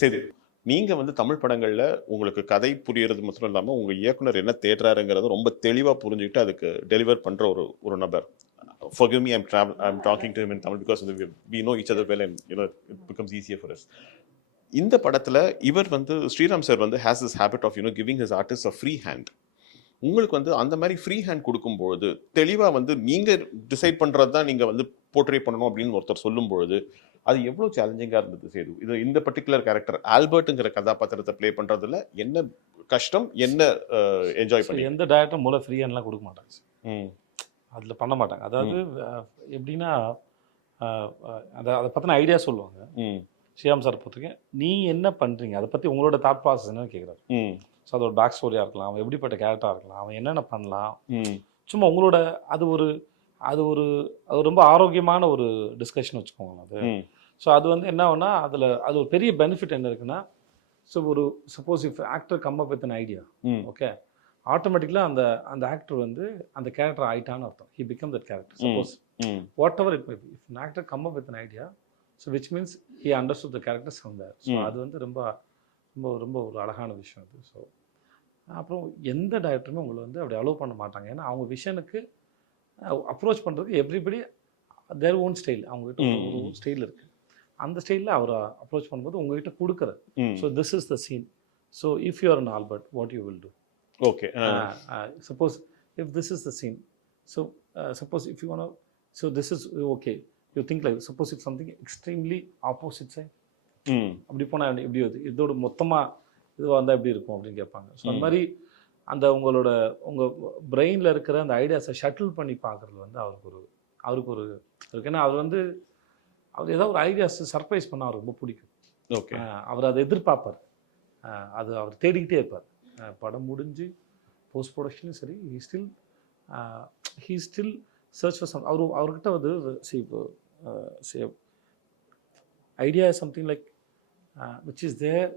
சரி, நீங்க வந்து தமிழ் படங்கள்ல உங்களுக்கு கதை புரியறது மட்டும் இல்லாம உங்க இயக்குனர் என்ன தேடுறாருங்கிறத ரொம்ப தெளிவா புரிஞ்சுக்கிட்டு அதுக்கு டெலிவர் பண்ற ஒரு நபர். Forgive me, I'm talking to him in Tamil because we know each other well and it becomes easier for us. இந்த படத்துல இவர் வந்து ஸ்ரீராம் சார் வந்து has this habit of giving his artists a free hand. உங்களுக்கு வந்து அந்த மாதிரி free hand கொடுக்கும்பொழுது தெளிவா வந்து நீங்க டிசைட் பண்றது தான் நீங்க வந்து போர்ட்ரே பண்ணணும் அப்படின்னு ஒருத்தர் சொல்லும்பொழுது அது எவ்வளவு சேலஞ்சிங்கா இருந்தது சேது? இது இந்த பர்டிகுலர் கேரக்டர் ஆல்பர்ட்ங்கிற கதாபாத்திரத்தை பிளே பண்றதுல என்ன கஷ்டம், என்ன என்ஜாய் பண்ணி? எந்த டைரக்டரும் மூல ஃப்ரீ ஹேண்ட்லாம் கொடுக்க மாட்டாங்க, அதில் பண்ண மாட்டாங்க. அதாவது எப்படின்னா அதை பற்றின ஐடியா சொல்லுவாங்க. ஸ்ரீராம் சார் பொறுத்தவரைக்கும் நீ என்ன பண்ணுறீங்க அதை பற்றி உங்களோட தாட் ப்ராசஸ் என்னன்னு கேட்குறாரு. ஸோ அதோட பேக் ஸ்டோரியாக இருக்கலாம், அவன் எப்படிப்பட்ட கேரக்டராக இருக்கலாம், அவன் என்னென்ன பண்ணலாம், சும்மா உங்களோட அது ரொம்ப ஆரோக்கியமான ஒரு டிஸ்கஷன் வச்சுக்கோங்க அது. ஸோ அது வந்து என்ன ஆகுனா அதில் அது ஒரு பெரிய பெனிஃபிட் என்ன இருக்குன்னா, so suppose if actor come up with an idea, okay, ஆட்டோமேட்டிக்கலாக அந்த ஆக்டர் வந்து அந்த கேரக்டர் ஆயிட்டான்னு அர்த்தம். He become that character. Suppose whatever it may be, if an actor come up with an idea, so which means he understood the characters from there. So அது வந்து ரொம்ப ரொம்ப ரொம்ப ஒரு அழகான விஷயம் அது. ஸோ அப்புறம் எந்த டைரக்டருமே உங்களை வந்து அப்படி அலோவ் பண்ண மாட்டாங்க. ஏன்னா அவங்க விஷனுக்கு அப்ரோச் பண்ணுறதுக்கு எவ்ரிபடி தேர் ஓன் ஸ்டைல், அவங்ககிட்ட ஒரு ஸ்டைல் இருக்குது. அந்த ஸ்டைலில் அவரை அப்ரோச் பண்ணும்போது உங்ககிட்ட கொடுக்குறது. So this is the scene, so if you are an Albert, what you will do? Okay. Suppose if this is the scene, so suppose if you want to, so this is okay. You think like, suppose if something extremely opposite side, அப்படி போனால் எப்படி வருது, இதோட மொத்தமாக இது வந்தால் எப்படி இருக்கும் அப்படின்னு கேட்பாங்க. ஸோ அந்த மாதிரி அந்த உங்கள் பிரெயினில் இருக்கிற அந்த ஐடியாஸை ஷட்டில் பண்ணி பார்க்குறது வந்து அவருக்கு ஒரு இருக்கு. ஏன்னா அவர் ஏதாவது ஒரு ஐடியாஸ் சர்ப்ரைஸ் பண்ணால் அவருக்கு ரொம்ப பிடிக்கும். ஓகே, அவர் அதை எதிர்பார்ப்பார், அவர் தேடிக்கிட்டே இருப்பார். படம் முடிஞ்சு போஸ்ட் ப்ரொடக்ஷனும் சரி, he still search for some. அவர்கிட்ட வந்து idea is something like which is there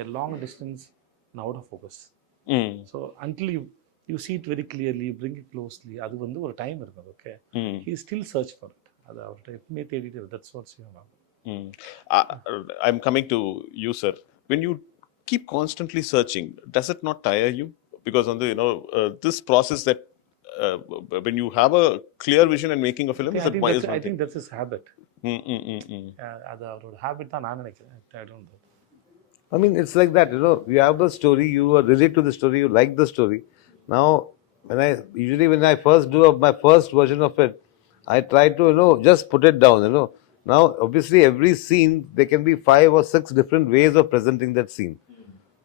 a long distance and out of focus. So until you see it very clearly, you bring it closely, அது வந்து ஒரு time இருக்குது. Okay, he still search for it. அது அவர்கிட்ட எப்பவுமே தேடிட்டு. that's what's your I'm coming to you, sir. When you keep constantly searching, does it not tire you? Because this process that when you have a clear vision and making a film, I think that's his habit. அது அவரோட habit தான் நான் நினைக்கிறேன். I don't know. I mean, it's like that, you have a story, you relate to the story, you like the story. Now, when I first do my first version of it, I try to, just put it down, Now, obviously, every scene, there can be 5 or 6 different ways of presenting that scene.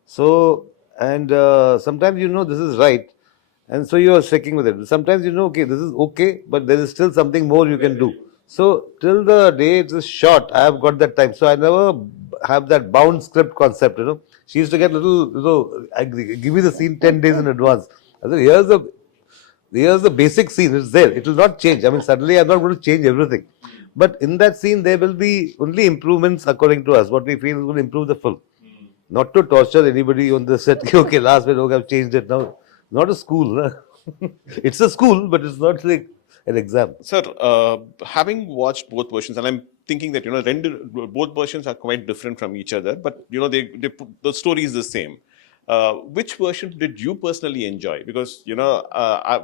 So, and sometimes this is right, and so you are sticking with it. Sometimes okay, this is okay, but there is still something more you can do. So, till the day it is shot, I have got that time. So, I never have that bound script concept, She used to get little, I give you the scene 10 days in advance. I said, here's the basic scene, it's there. It will not change. I mean, suddenly I'm not going to change everything. But in that scene, there will be only improvements according to us, what we feel will improve the film. Not to torture anybody on the set. Okay, last minute, okay, I've changed it now. Not a school. It's a school, but it's not like an exam. Sir, having watched both versions, and I'm thinking that both versions are quite different from each other, but the story is the same. Which version did you personally enjoy? Because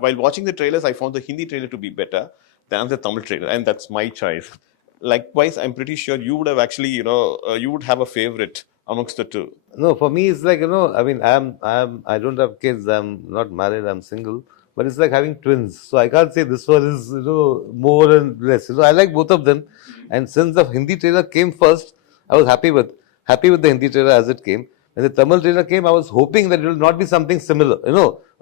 while watching the trailers, I found the Hindi trailer to be better than the Tamil trailer, and that's my choice. Likewise, I'm pretty sure you would have actually, you would have a favorite amongst the two. No, for me it's like, I mean, I don't have kids, I'm not married, I'm single, but it's like having twins. So I can't say this one is, more and less. I like both of them. And since the Hindi trailer came first, I was happy with the Hindi trailer as it came. When the Tamil trailer came, I was hoping that it will not be something similar.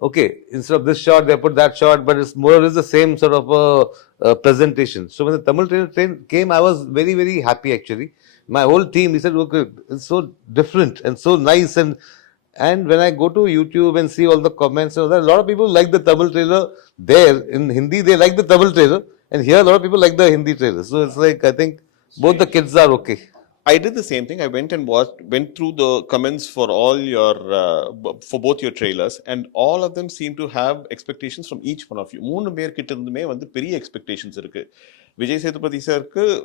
Okay, instead of this shot, they put that shot, but it's more or less the same sort of presentation. So when the Tamil trailer came, I was very, very happy actually. My whole team, he said, okay, it's so different and so nice. And when I go to YouTube and see all the comments, a lot of people like the Tamil trailer there. In Hindi, they like the Tamil trailer. And here, a lot of people like the Hindi trailer. So it's like, I think both the kids are okay. I did the same thing. I went and went through the comments for for both your trailers, and all of them seem to have expectations from each one of you. 3 பேர் கிட்ட இருந்துமே வந்து பெரிய expectations இருக்கு. Vijay Sethupathi sir,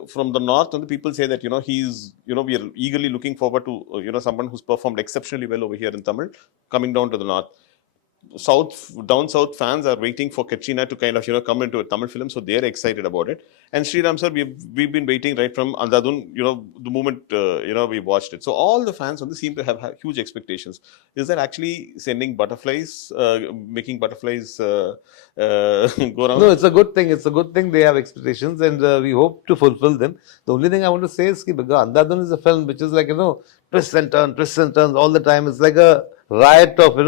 from the north, and the people say that, we are eagerly looking forward to, someone who's performed exceptionally well over here in Tamil, coming down to the north. Down south fans are waiting for Katrina to kind of come into a Tamil film, so they're excited about it. And Sriram sir, we've been waiting right from Andadun, the moment we watched it. So all the fans seem to have huge expectations. Is that actually sending butterflies, making butterflies go around? No, it's a good thing. It's a good thing they have expectations, and we hope to fulfill them. The only thing I want to say is because Andadun is a film which is like, twists and turns all the time. It's like a riot of,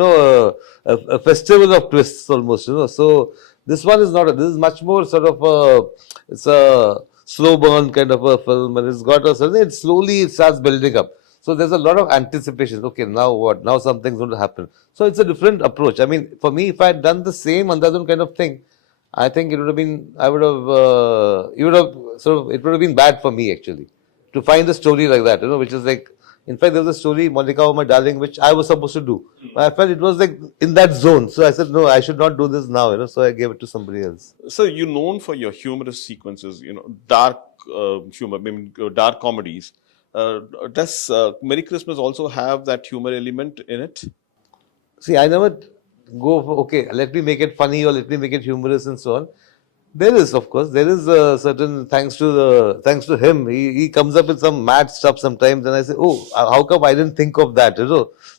a festival of twists almost, So this one is not. This is much more sort of it's a slow burn kind of a film, and it's got a certain. It slowly starts building up. So there's a lot of anticipation. Okay, now what? Now something's going to happen. So it's a different approach. I mean, for me, if I had done the same Andadun kind of thing, I think it would have been. I would have. It would have sort of. It would have been bad for me actually to find a story like that. Which is like. In fact, there was a story, Monica, oh my darling, which I was supposed to do. But I felt it was like in that zone. So I said, no, I should not do this now, So I gave it to somebody else. So you're known for your humorous sequences, dark humor, dark comedies. Does Merry Christmas also have that humor element in it? See, I never go for, okay, let me make it funny or let me make it humorous and so on. There is, of course, there is a certain, thanks to him, he comes up with some mad stuff sometimes, and I say, oh, how come I didn't think of that, There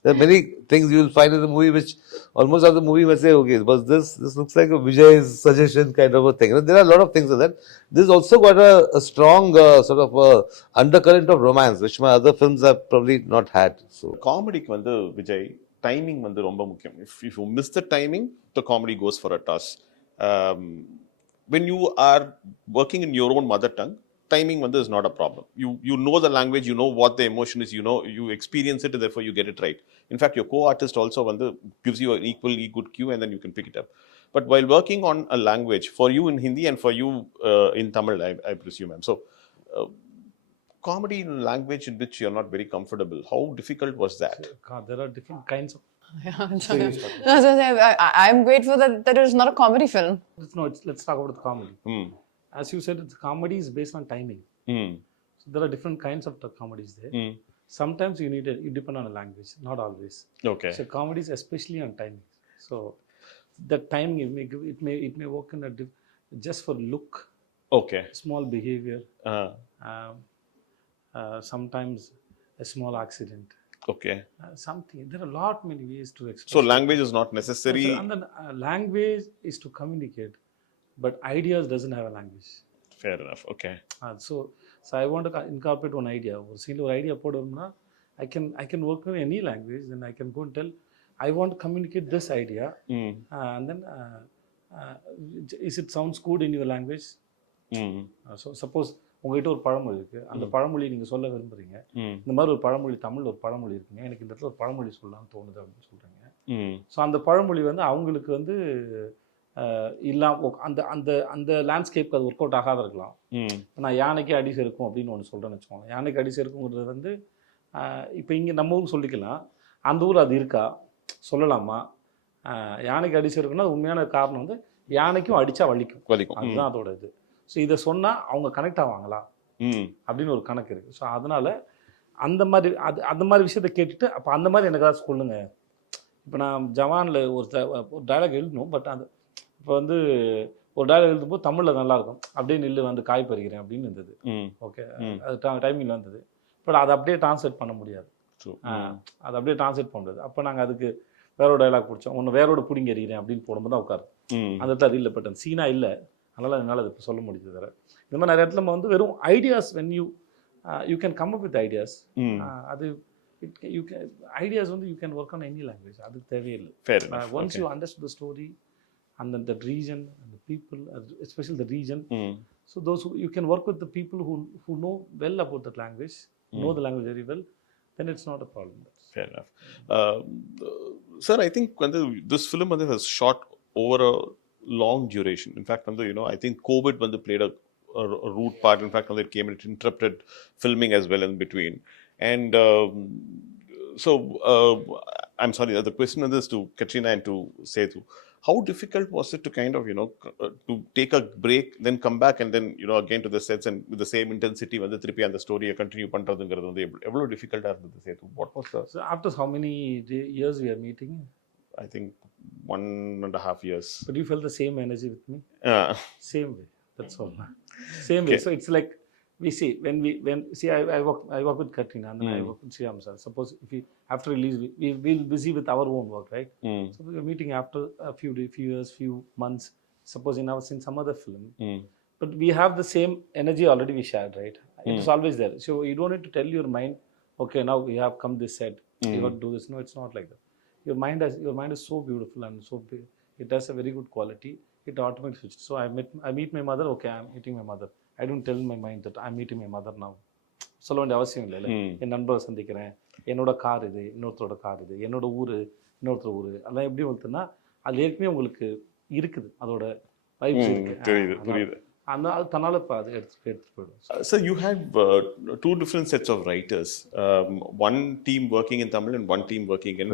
are many things you will find in the movie which almost as the movie may say, okay, was this looks like a Vijay's suggestion kind of a thing. There are a lot of things like that. This also got a strong sort of undercurrent of romance, which my other films have probably not had. So comedy Vijay, timing ரொம்ப முக்கியம். If you miss the timing, the comedy goes for a toss. When you are working in your own mother tongue, timing is not a problem. You know the language, you know what the emotion is, you experience it, and therefore you get it right. In fact, your co-artist also gives you an equally good cue, and then you can pick it up. But while working on a language, for you in Hindi and for you in Tamil, I presume, so comedy in a language in which you're not very comfortable, how difficult was that? There are different kinds of. I'm grateful that it is not a comedy film. Let's talk about the comedy. As you said, comedy is based on timing. So there are different kinds of comedies there. Sometimes you depend on a language, not always. Okay. So comedy is especially on timing. So the timing it may work in just for look. Okay. Small behavior. Sometimes a small accident. Okay. Something. There are many ways to express. So language is not necessary. And then language is to communicate, but ideas doesn't have a language. Fair enough. Okay. So I want to incorporate one idea. Or scene or idea podumna, I can work in any language. Then I can go and tell, I want to communicate this idea, and then is it sounds good in your language? So suppose உங்ககிட்ட ஒரு பழமொழி இருக்குது, அந்த பழமொழி நீங்கள் சொல்ல விரும்புகிறீங்க, இந்த மாதிரி ஒரு பழமொழி தமிழில் ஒரு பழமொழி இருக்குங்க, எனக்கு இந்த இடத்துல ஒரு பழமொழி சொல்லலாம்னு தோணுது அப்படின்னு சொல்கிறீங்க. ஸோ அந்த பழமொழி அவங்களுக்கு அந்த அந்த அந்த லேண்ட்ஸ்கேப்க்கு அது ஒர்க் அவுட் ஆகாத இருக்கலாம். நான் யானைக்கு அடி செருக்கும் அப்படின்னு ஒன்று சொல்கிறேன்னு வச்சுக்கோங்க. யானைக்கு அடி செருக்குங்கிறது இப்போ இங்கே நம்ம ஊருக்கு சொல்லிக்கலாம், அந்த ஊர் அது இருக்கா சொல்லலாமா? யானைக்கு அடி செருக்குன்னா உண்மையான காரணம் யானைக்கும் அடித்தா வலிக்கும், அதுதான் அதோட இது. ஸோ இதை சொன்னால் அவங்க கனெக்ட் ஆவாங்களா அப்படின்னு ஒரு கணக்கு இருக்குது. ஸோ அதனால் அந்த மாதிரி விஷயத்தை கேட்டுட்டு அப்போ அந்த மாதிரி எனக்கு ஏதாவது சொல்லுங்கள். இப்போ நான் ஜவானில் ஒரு டைலாக் எழுதணும், பட் அது இப்போ ஒரு டைலாக் எழுதும்போது தமிழில் நல்லாயிருக்கும், அப்படியே நில்லு காய் பறிக்கிறேன் அப்படின்னு இருந்தது. ஓகே, அது டைமிங்கில் வந்தது. பட் அதை அப்படியே டிரான்ஸ்லேட் பண்ண முடியாது. அதை அப்படியே டிரான்ஸ்லேட் பண்ண முடியாது. அப்போ நாங்கள் அதுக்கு வேறோட டைலாக் பிடிச்சோம், ஒன்று வேறோட பிடிங்க எறிகிறேன் அப்படின்னு போடும்போது தான் உட்காரு. அந்த இடத்துல அது இல்லை, பட் அந்த சீனா இல்லை, அதனால் அது இப்போ சொல்ல முடியுது. வேறு இந்த மாதிரி நிறைய இடத்துல நம்ம வெறும் ideas, when you can come up with ideas, அது ideas you can work on any language, அது தேவையில்லை. Once you understand the story and then the region and the people, especially the region, so those you can work with the people who know well about that language, know the language very well, then it's not a problem. Fair enough. Sir, I think this film has shot over a long duration. In fact, I think COVID played a root part. In fact, it came and it interrupted filming as well in between. And so I'm sorry, the question is to Katrina and to Sethu. How difficult was it to kind of, to take a break, then come back and then, again to the sets and with the same intensity, வந்து திருப்பி அந்த ஸ்டோரியை continue பண்ணுறதுங்கிறது வந்து எவ்வளோ டிஃபிகல்ட்டாக இருந்தது Setu? What was the... So after how many years we are meeting? I think 1.5 years. But you felt the same energy with me? Yeah. Same way. That's all. Same way. So it's like, we see, I work with Katrina and then I work with Shyam sir. Suppose if we, after release, we'll busy with our own work, right? So we're meeting after a few years, few months, suppose in some other film. But we have the same energy already we shared, right? It's always there. So you don't need to tell your mind, okay, now we have come this set, you got to do this. No, it's not like that. Your mind is so beautiful and so big. It has a very good quality. It automatically switches. So I meet my mother, okay, I'm meeting my mother. I don't tell my mind that I'm meeting my mother now. சொல்ல வேண்டிய அவசியம் இல்லை. என் நண்பரை சந்திக்கிறேன், என்னோட car இது, இன்னொருத்தரோட car இது, என்னோட ஊர், இன்னொருத்தர் ஊர், அதெல்லாம் எப்படி வந்துன்னா அது ஏற்கனவே உங்களுக்கு இருக்குது, அதோட வைப்ஸ் இருக்கு. அது தன்னால இப்போ அது எடுத்துட்டு போயிடும். So you had two different sets of writers, one team working in Tamil and one team working in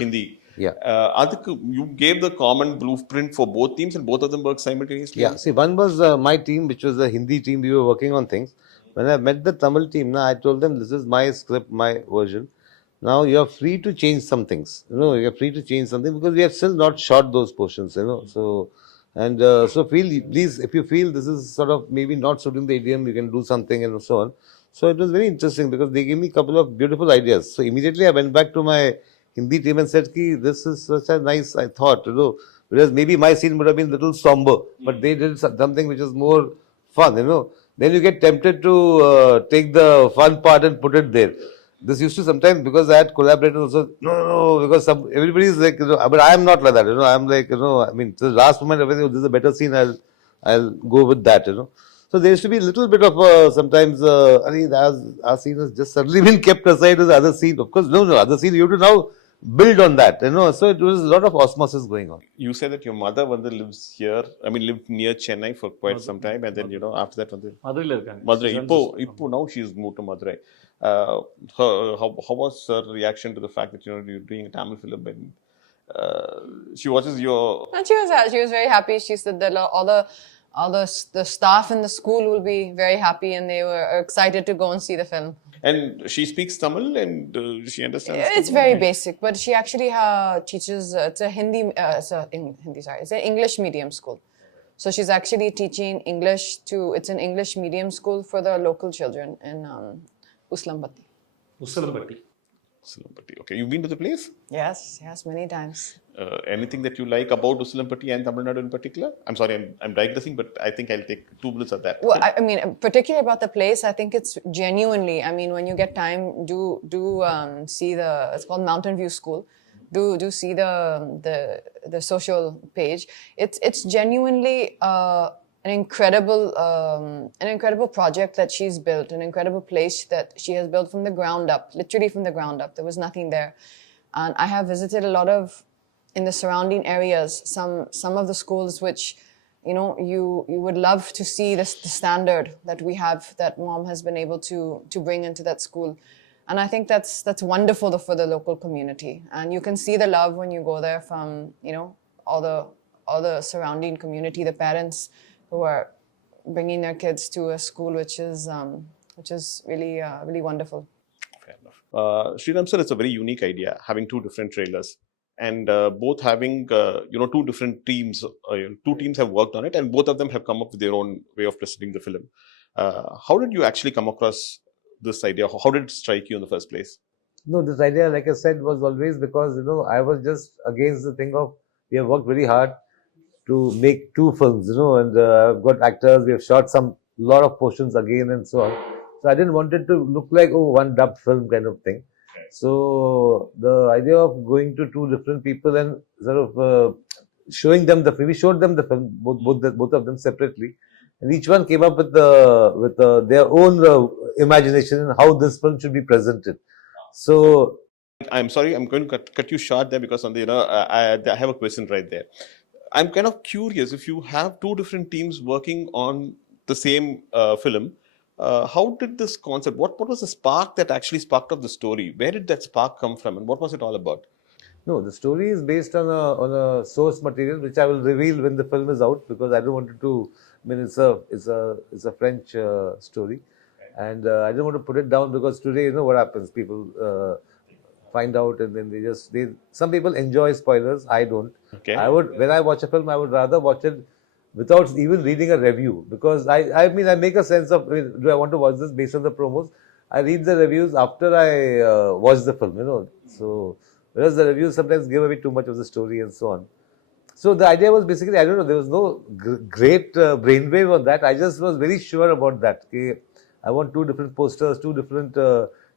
Hindi. Yeah. Adukku you gave the common blueprint for both teams and both of them worked simultaneously? Yeah, see, one was my team, which was the Hindi team. We were working on things. When I met the Tamil team, I told them, this is my script, my version. Now you are free to change some things. You are free to change something because we have still not shot those portions, So, and so please, if you feel this is sort of maybe not suiting the idiom, you can do something and so on. So it was very interesting because they gave me a couple of beautiful ideas. So immediately I went back to my Hindi team and said, this is such a nice, I thought, whereas maybe my scene would have been a little somber, but they did something which is more fun, Then you get tempted to take the fun part and put it there. This used to sometimes, because I had collaborators also, no, because everybody is like, but I am not like that, I am like, I mean, to the last moment, everything, this is a better scene, I'll go with that, So there used to be a little bit of sometimes, our scene has just suddenly been kept aside with the other scene. Of course, no, other scene, you have to now build on that, So it was a lot of osmosis going on. You said that your mother lives here, lived near Chennai for quite some time, and then, after that, மதுரையில் இருக்காங்க. Madurai. Now she's moved to Madurai. How was her reaction to the fact that, you're doing a Tamil film and she watches your... And she was very happy. She said that all the staff in the school will be very happy and they were excited to go and see the film. And she speaks Tamil and she understands. It's very basic, but she actually teaches. It's a it's an English medium school. So she's actually teaching English it's an English medium school for the local children in Uslambati. Usilampatti. Okay, you've been to the place? Yes, many times. Anything that you like about Usilampatti and Tamil Nadu in particular? I'm sorry, I'm digressing, but I think I'll take 2 minutes of that. Well, I mean, particularly about the place, I think it's genuinely, I mean, when you get time, do see it's called Mountain View School. Do see the social page. It's genuinely an incredible project that she's built, an incredible place that she has built from the ground up, literally from the ground up. There was nothing there. And I have visited a lot of, in the surrounding areas, some of the schools which, you would love to see the standard that we have, that mom has been able to bring into that school. And I think that's wonderful for the local community. And you can see the love when you go there from, all the surrounding community, the parents who are bringing their kids to a school which is really, really wonderful. Fair enough. Sriram sir, it's a very unique idea, having 2 different trailers. And both having, 2 different teams. 2 teams have worked on it, and both of them have come up with their own way of presenting the film. How did you actually come across this idea? How did it strike you in the first place? No, this idea, like I said, was always because, I was just against the thing of, we have worked very hard to make 2 films, and I've got actors, we have shot lot of portions again and so on. So I didn't want it to look like, one dubbed film kind of thing. So the idea of going to 2 different people and sort of showing them the film, we showed them the film, both of them separately, and each one came up with their own imagination and how this film should be presented. So I'm sorry, I'm going to cut you short there because I have a question right there. I'm kind of curious, if you have 2 different teams working on the same film, how did this concept, what was the spark that actually sparked off the story? Where did that spark come from and what was it all about? No, the story is based on a source material which I will reveal when the film is out, because I don't want it to. I mean, it's a French story, and I don't want to put it down because today, you know what happens? People find out and then they. Some people enjoy spoilers. I don't. Okay. When I watch a film, I would rather watch it without even reading a review, because I mean, I make a sense of, I mean, do I want to watch this based on the promos? I read the reviews after I watch the film, you know. So whereas the reviews sometimes give away too much of the story and so on. So the idea was basically, I don't know, there was no great brainwave on that. I just was very sure about that. Okay, I want two different posters, two different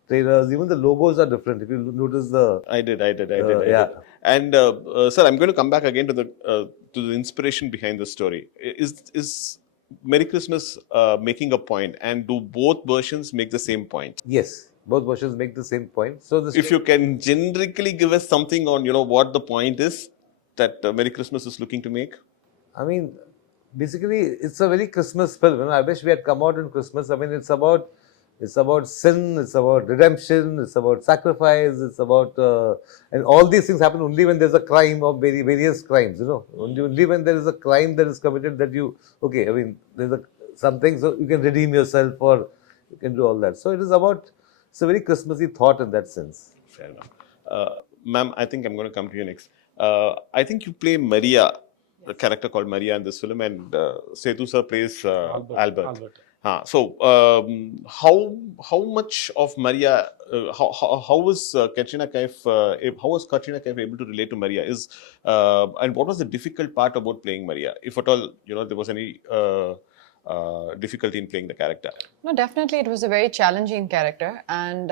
trailers. Even the logos are different. If you notice the... I did. yeah. And sir, I'm going to come back again to the inspiration behind the story. Is Merry Christmas making a point, and do both versions make the same point? Yes, both versions make the same point. So if you can generically give us something on, you know, what the point is that Merry Christmas is looking to make. I mean, basically, it's a very Christmas film. You know, I wish we had come out in Christmas. I mean, it's about sin, it's about redemption, it's about sacrifice, it's about and all these things happen only when there's a crime or various crimes. You know, only when there is a crime that is committed that you, okay, I mean, there's something, so you can redeem yourself or you can do all that. So it is about, it's a very Christmassy thought in that sense. Fair enough. Ma'am, I think I'm going to come to you next. I think you play Maria, a character called Maria in this film, and Sethu sir plays Albert. So how much of Maria, how was Katrina Kaif able to relate to Maria? And what was the difficult part about playing Maria, if at all, you know, there was any difficulty in playing the character? No, definitely it was a very challenging character, and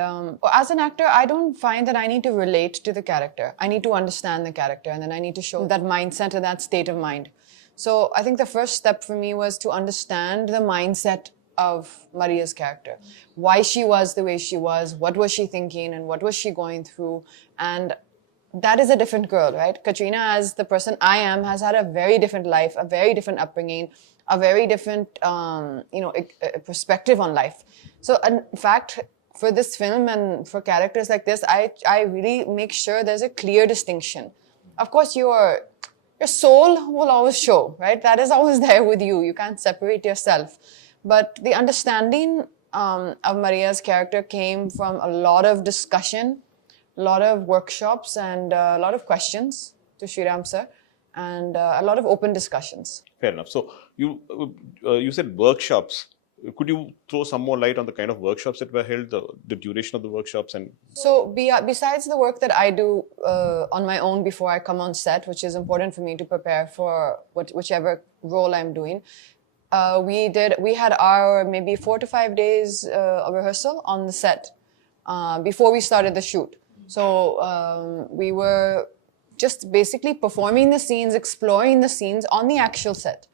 as an actor, I don't find that I need to relate to the character. I need to understand the character, and then I need to show that mindset and that state of mind. So I think the first step for me was to understand the mindset of Maria's character, why she was the way she was, what was she thinking, and what was she going through. And that is a different girl, right? Katrina, as the person I am, has had a very different life, a very different upbringing, a very different perspective on life. So in fact, for this film and for characters like this, I really make sure there's a clear distinction. Of course, your soul will always show, right? That is always there with you. You can't separate yourself. But the understanding of Maria's character came from a lot of discussion, a lot of workshops, and a lot of questions to Sriram sir, and a lot of open discussions. Fair enough. So you said workshops. Could you throw some more light on the kind of workshops that were held, the duration of the workshops? And so besides the work that I do on my own before I come on set, which is important for me to prepare for whichever role I'm doing, we had our maybe 4 to 5 days of rehearsal on the set before we started the shoot. So we were just basically performing the scenes, exploring the scenes on the actual set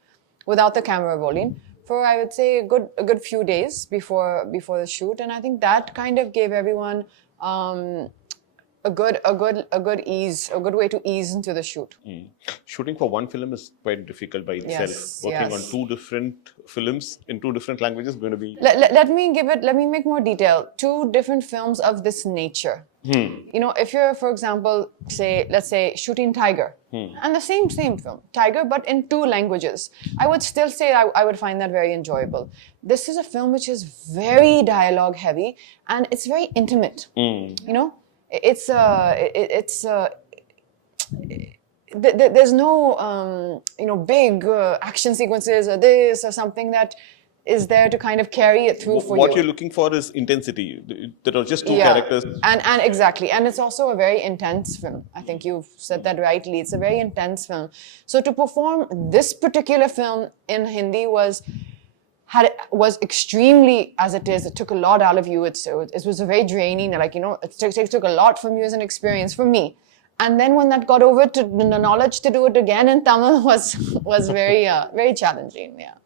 without the camera rolling for, I would say, a good few days before the shoot. And I think that kind of gave everyone a good way to ease into the shoot. Shooting for one film is quite difficult by itself. Yes, Working yes. on two different films in two different languages is going to be... Let me make more detail. Two different films of this nature. You know, if you're, for example, let's say shooting Tiger, and the same film, Tiger, but in two languages, I would still say I would find that very enjoyable. This is a film which is very dialogue heavy, and it's very intimate. You know, there's no big action sequences or this or something that is there to kind of carry it through for you. What you're looking for is intensity. There are just two characters. And exactly. And it's also a very intense film. I think you've said that rightly. It's a very intense film. So to perform this particular film in Hindi was extremely, as it is, it took a lot out of you. It was a very draining, like, you know, it took a lot from you as an experience, from me. And then when that got over to the knowledge to do it again in Tamil was very, very challenging. Yeah.